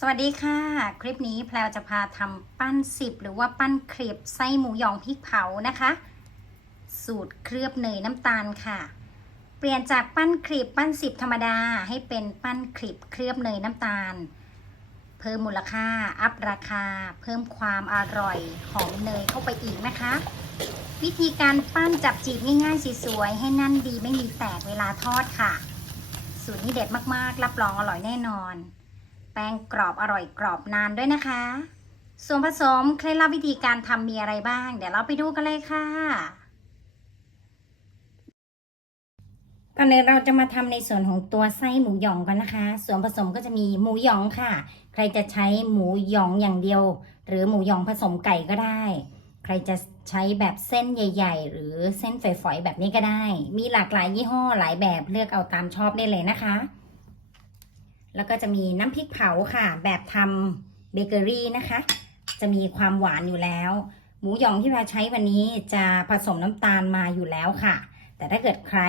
สวัสดีค่ะ คลิปนี้แพลวจะพาทำปั้นสิบหรือว่าปั้นครีบไส้หมูยองพริกเผานะคะ สูตรเคลือบเนยน้ำตาลค่ะ เปลี่ยนจากปั้นครีบปั้นสิบธรรมดาให้เป็นปั้นครีบเคลือบเนยน้ำตาล เพิ่มมูลค่า อัพราคา เพิ่มความอร่อยหอมเนยเข้าไปอีกนะคะ วิธีการปั้นจับจีบง่ายๆสวยๆให้นั่นดีไม่มีแตกเวลาทอดค่ะ สูตรนี้เด็ดมากๆ รับรองอร่อยแน่นอน ป้งกรอบอร่อยกรอบนานด้วยนะคะ ส่วนผสมเคล็ดลับวิธีการทำมีอะไรบ้าง เดี๋ยวเราไปดูกันเลยค่ะก่อนอื่นเราจะมาทำในส่วนของตัวไส้หมูหยองกันนะคะ ส่วนผสมก็จะมีหมูหยองค่ะ ใครจะใช้หมูหยองอย่างเดียว หรือหมูหยองผสมไก่ก็ได้ ใครจะใช้แบบเส้นใหญ่ ๆ หรือเส้นฝอยๆแบบนี้ก็ได้ มีหลากหลายยี่ห้อหลายแบบเลือกเอาตามชอบได้เลยนะคะ แล้วก็จะมีน้ำพริกเผาค่ะ แบบทำเบเกอรี่นะคะ จะมีความหวานอยู่แล้ว หมูหยองที่เราใช้วันนี้จะผสมน้ำตาลมาอยู่แล้วค่ะ แต่ถ้าเกิดใคร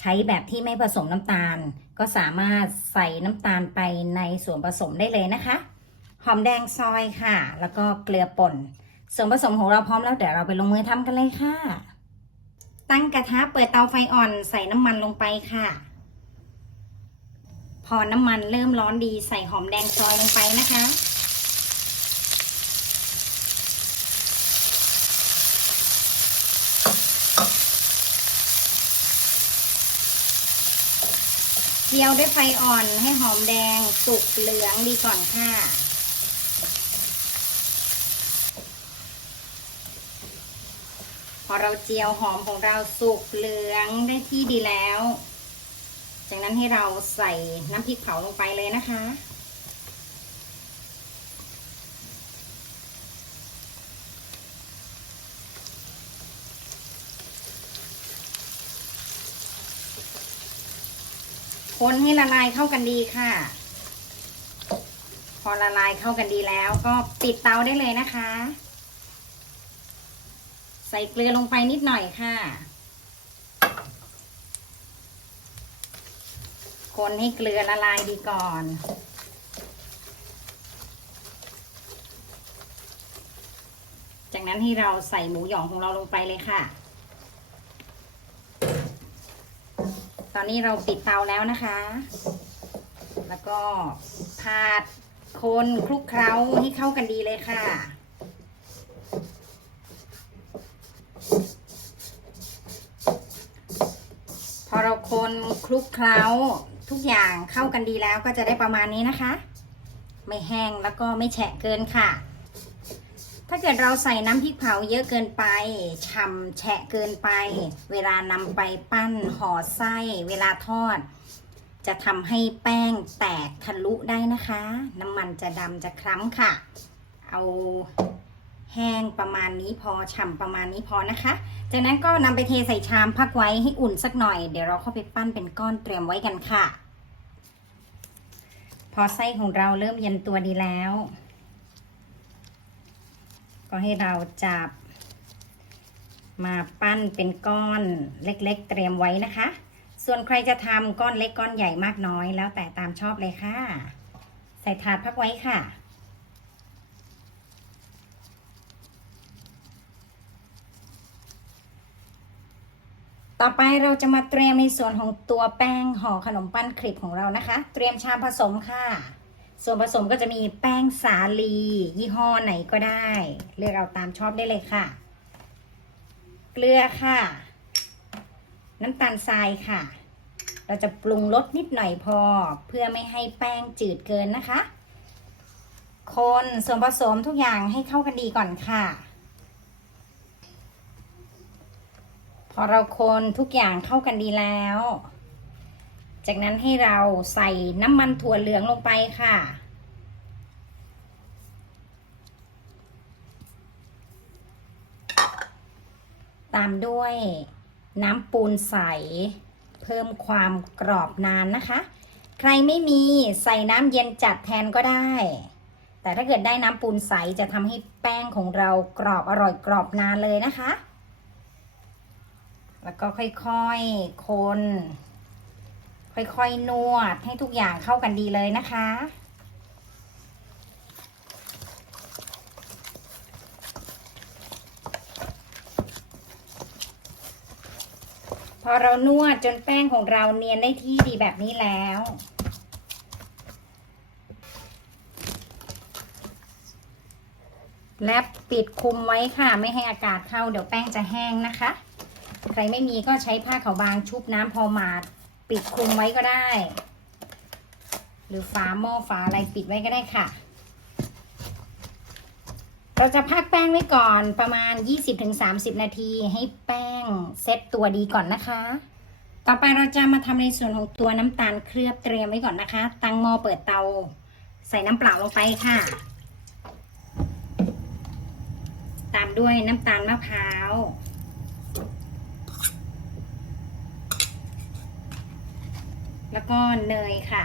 ใช้แบบที่ไม่ผสมน้ำตาล ก็สามารถใส่น้ำตาลไปในส่วนผสมได้เลยนะคะ หอมแดงซอยค่ะ แล้วก็เกลือป่น ส่วนผสมของเราพร้อมแล้วเดี๋ยวเราไปลงมือทำกันเลยค่ะ ตั้งกระทะเปิดเตาไฟอ่อนใส่น้ำมันลงไปค่ะ พอน้ำมันเริ่มร้อนดีใส่หอมแดงซอยลงไปนะคะ เจียวด้วยไฟอ่อนให้หอมแดงสุกเหลืองดีก่อนค่ะพอเราเจียวหอมของเราสุกเหลืองได้ที่ดีแล้ว จากนั้นให้เราใส่น้ำพริกเผาลงไปเลยนะคะ คนให้ละลายเข้ากันดีค่ะ พอละลายเข้ากันดีแล้วก็ปิดเตาได้เลยนะคะ ใส่เกลือลงไปนิดหน่อยค่ะ คนให้เกลือละลายดีก่อน จากนั้นให้เราใส่หมูหยองของเราลงไปเลยค่ะ ตอนนี้เราปิดเตาแล้วนะคะ แล้วก็พาดคนคลุกเคล้าให้เข้ากันดีเลยค่ะพอเราคนคลุกเคล้า ทุกอย่างเข้ากันดีแล้วก็จะได้ประมาณนี้นะคะ ไม่แห้งแล้วก็ไม่แฉะเกินค่ะ ถ้าเกิดเราใส่น้ำพริกเผาเยอะเกินไปฉ่ำแฉะเกินไป เวลานำไปปั้นห่อไส้ เวลาทอด จะทำให้แป้งแตกทะลุได้นะคะ น้ำมันจะดำจะคล้ำค่ะ เอาแห้งประมาณนี้พอฉ่ำประมาณนี้พอนะคะ จากนั้นก็นำไปเทใส่ชามพักไว้ให้อุ่นสักหน่อย เดี๋ยวเราเข้าไปปั้นเป็นก้อนเตรียมไว้กันค่ะ พอไส้ของเราเริ่มเย็นตัวดีแล้ว ก็ให้เราจับ มาปั้นเป็นก้อนเล็กๆ เตรียมไว้นะคะ ส่วนใครจะทำก้อนเล็กก้อนใหญ่มากน้อย แล้วแต่ตามชอบเลยค่ะ ใส่ถาดพักไว้ค่ะ ต่อไปเราจะมาเตรียมในส่วนของตัวแป้งห่อขนมปั้นครีบของเรานะคะ เตรียมชามผสมค่ะ ส่วนผสมก็จะมีแป้งสาลี ยี่ห้อไหนก็ได้ เลือกเอาตามชอบได้เลยค่ะ เกลือค่ะ น้ำตาลทรายค่ะ เราจะปรุงรสนิดหน่อยพอ เพื่อไม่ให้แป้งจืดเกินนะคะ คนส่วนผสมทุกอย่างให้เข้ากันดีก่อนค่ะ พอเราคนทุกอย่างเข้ากันดีแล้ว จากนั้นให้เราใส่น้ำมันถั่วเหลืองลงไปค่ะ ตามด้วยน้ำปูนใส เพิ่มความกรอบนานนะคะ ใครไม่มีใส่น้ำเย็นจัดแทนก็ได้ แต่ถ้าเกิดได้น้ำปูนใสจะทำให้แป้งของเรากรอบอร่อยกรอบนานเลยนะคะ แล้วก็ค่อยๆคน ค่อยๆนวดให้ทุกอย่างเข้ากันดีเลยนะคะ พอเรานวดจนแป้งของเราเนียนได้ที่ดีแบบนี้แล้วและปิดคุมไว้ค่ะ ไม่ให้อากาศเข้าเดี๋ยวแป้งจะแห้งนะคะ ใครไม่มีก็ใช้ผ้าขาวบางชุบน้ำพอหมาด ปิดคลุมไว้ก็ได้ หรือฝาหม้อฝาอะไรปิดไว้ก็ได้ค่ะ เราจะพักแป้งไว้ก่อนประมาณ 20-30 นาทีให้แป้งเซ็ตตัวดีก่อนนะคะ ต่อไปเราจะมาทำในส่วนของตัวน้ำตาลเคลือบเตรียมไว้ก่อนนะคะ ตั้งหม้อเปิดเตา ใส่น้ำเปล่าลงไปค่ะ ตามด้วยน้ำตาลมะพร้าว แล้วก็เนยค่ะ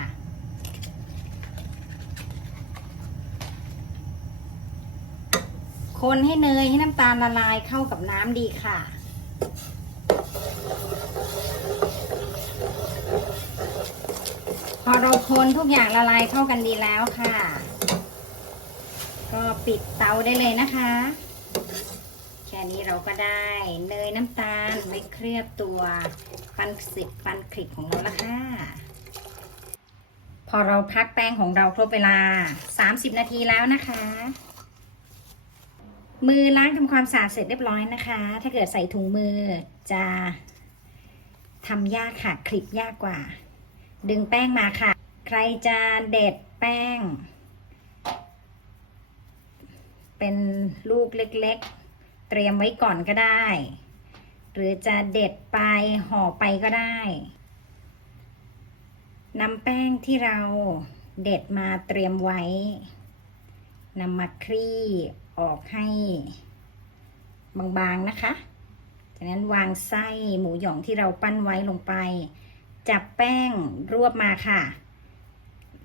คนให้เนยให้น้ำตาลละลายเข้ากับน้ำดีค่ะ พอเราคนทุกอย่างละลายเข้ากันดีแล้วค่ะ ก็ปิดเตาได้เลยนะคะ ค่นี้เราก็ได้เนยน้ำตาลไว้เคลือบตัวปันสิบปันคลิปของเราละค่ะ พอเราพักแป้งของเราครบเวลา 30 นาทีแล้วนะคะ มือล้างทำความสะอาดเสร็จเรียบร้อยนะคะ ถ้าเกิดใส่ถุงมือจะทำยากค่ะคลิปยากกว่า ดึงแป้งมาค่ะ ใครจะเด็ดแป้ง เป็นลูกเล็กๆ เตรียมไว้ก่อนก็ได้ หรือจะเด็ดไปห่อไปก็ได้นำแป้งที่เราเด็ดมาเตรียมไว้นำมาคลี่ออกให้บางๆนะคะจากนั้นวางไส้หมูหยองที่เราปั้นไว้ลงไป จับแป้งรวบมาค่ะ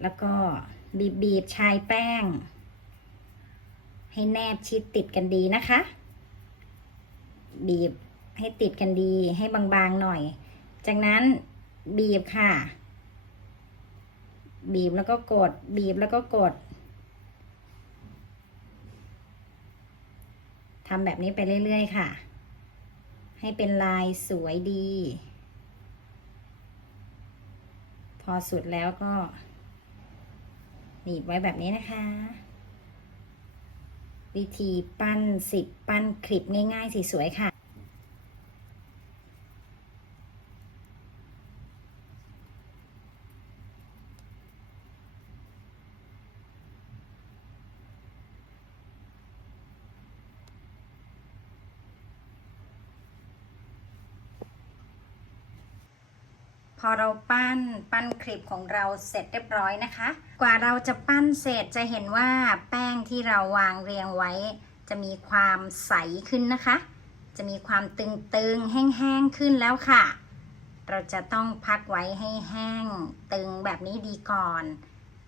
แล้วก็บีบๆชายแป้ง ให้แนบชิดติดกันดีนะคะ บีบให้ติดกันดีให้บางๆหน่อย จากนั้นบีบค่ะ บีบแล้วก็กด บีบแล้วก็กดทำแบบนี้ไปเรื่อยๆค่ะ ให้เป็นลายสวยดี พอสุดแล้วก็หนีบไว้แบบนี้นะคะ วิธีปั้นสิบปั้นคลิปง่ายๆสีสวยค่ะ พอเราปั้นปั้นคลิปของเราเสร็จเรียบร้อยนะคะ กว่าเราจะปั้นเสร็จจะเห็นว่าแป้งที่เราวางเรียงไว้ จะมีความใสขึ้นนะคะ จะมีความตึงๆ แห้งๆ ขึ้นแล้วค่ะ เราจะต้องพักไว้ให้แห้ง ตึงแบบนี้ดีก่อน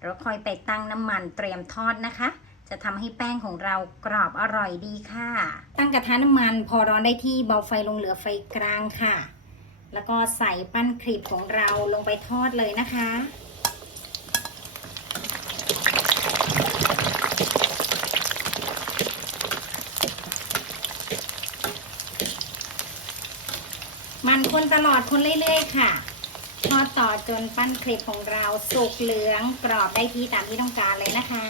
แล้วค่อยไปตั้งน้ำมันเตรียมทอดนะคะ จะทำให้แป้งของเรากรอบอร่อยดีค่ะ ตั้งกระทะน้ำมันพอร้อนได้ที่เบาไฟลงเหลือไฟกลางค่ะ แล้วก็ใส่ปั้นคลิปของเราลงไปทอดเลยนะคะ มันคนตลอดคนเรื่อยๆค่ะ ทอดต่อจนปั้นคลิปของเราสุกเหลืองกรอบได้ที่ตามที่ต้องการเลยนะคะ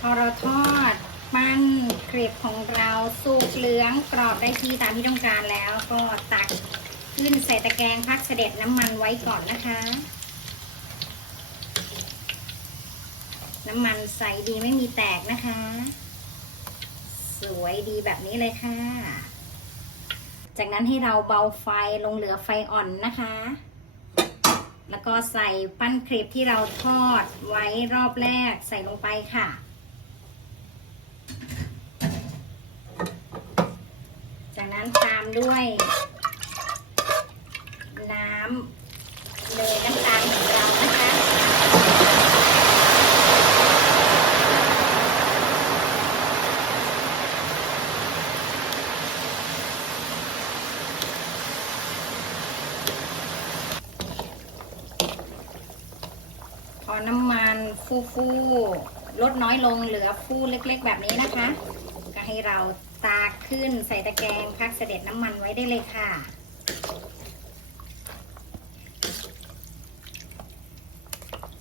พอเราทอด ปั้นครีบของเราสุกเหลืองกรอบได้ที่ตามที่ต้องการแล้วก็ตักขึ้นใส่ตะแกรงพักเสด็จน้ำมันไว้ก่อนนะคะ น้ำมันใสดีไม่มีแตกนะคะ สวยดีแบบนี้เลยค่ะ จากนั้นให้เราเบาไฟลงเหลือไฟอ่อนนะคะ แล้วก็ใส่ปั้นครีบที่เราทอดไว้รอบแรกใส่ลงไปค่ะ จากนั้น ตามด้วย น้ำเนยน้ำตาลของเรานะคะพอน้ำมันฟูฟูๆลดน้อยลงเหลือฟูเล็กๆแบบนี้นะคะ ก็ให้เรา ตากขึ้นใส่ตะแกรงพักเสด็จน้ำมันไว้ได้เลยค่ะ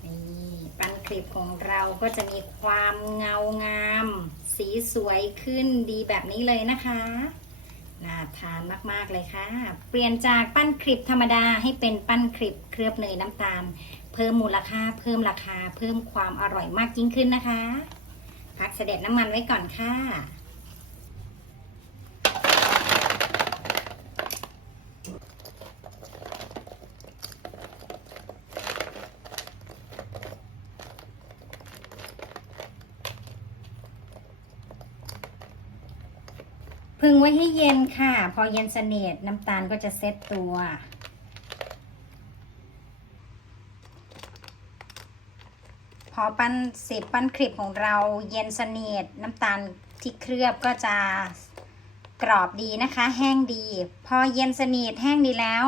นี่ปันคลิปของเราก็จะมีความเงางาม สีสวยขึ้นดีแบบนี้เลยนะคะ น่าทานมากๆเลยค่ะ เปลี่ยนจากปั้นคลิปธรรมดาให้เป็นปั้นคลิปเคลือบเนยน้ำตาล เพิ่มมูลค่า เพิ่มราคา เพิ่มความอร่อยมากยิ่งขึ้นนะคะพักเสด็จน้ำมันไว้ก่อนค่ะ พึงไว้ให้เย็นค่ะ พอเย็นสนิทน้ำตาลก็จะเซ็ตตัว พอปั้นเสร็จปั้นคลิปของเราเย็นสนิทน้ำตาลที่เคลือบก็จะกรอบดีนะคะ แห้งดี พอเย็นสนิทแห้งดีแล้ว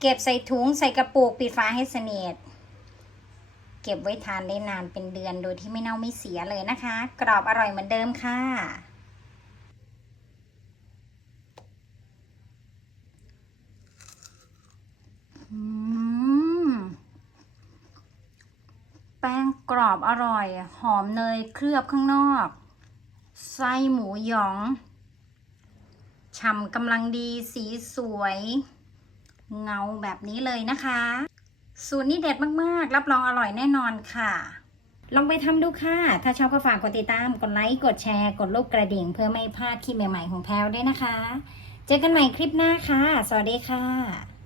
เก็บใส่ถุงใส่กระปุกปิดฝาให้สนิทเก็บไว้ทานได้นานเป็นเดือนโดยที่ไม่เน่าไม่เสียเลยนะคะ กรอบอร่อยเหมือนเดิมค่ะ อืม แป้งกรอบอร่อย หอมเนยเคลือบข้างนอก ไส้หมูหยอง ฉ่ำกำลังดีสีสวย เงาแบบนี้เลยนะคะ สูตรนี้เด็ดมากๆ รับรองอร่อยแน่นอนค่ะ ลองไปทำดูค่ะ ถ้าชอบก็ฝากกดติดตาม กดไลค์ กดแชร์ กดรูปกระดิ่ง เพื่อไม่พลาดคลิปใหม่ๆของแพลวด้วยนะคะ เจอกันใหม่คลิปหน้าค่ะ สวัสดีค่ะ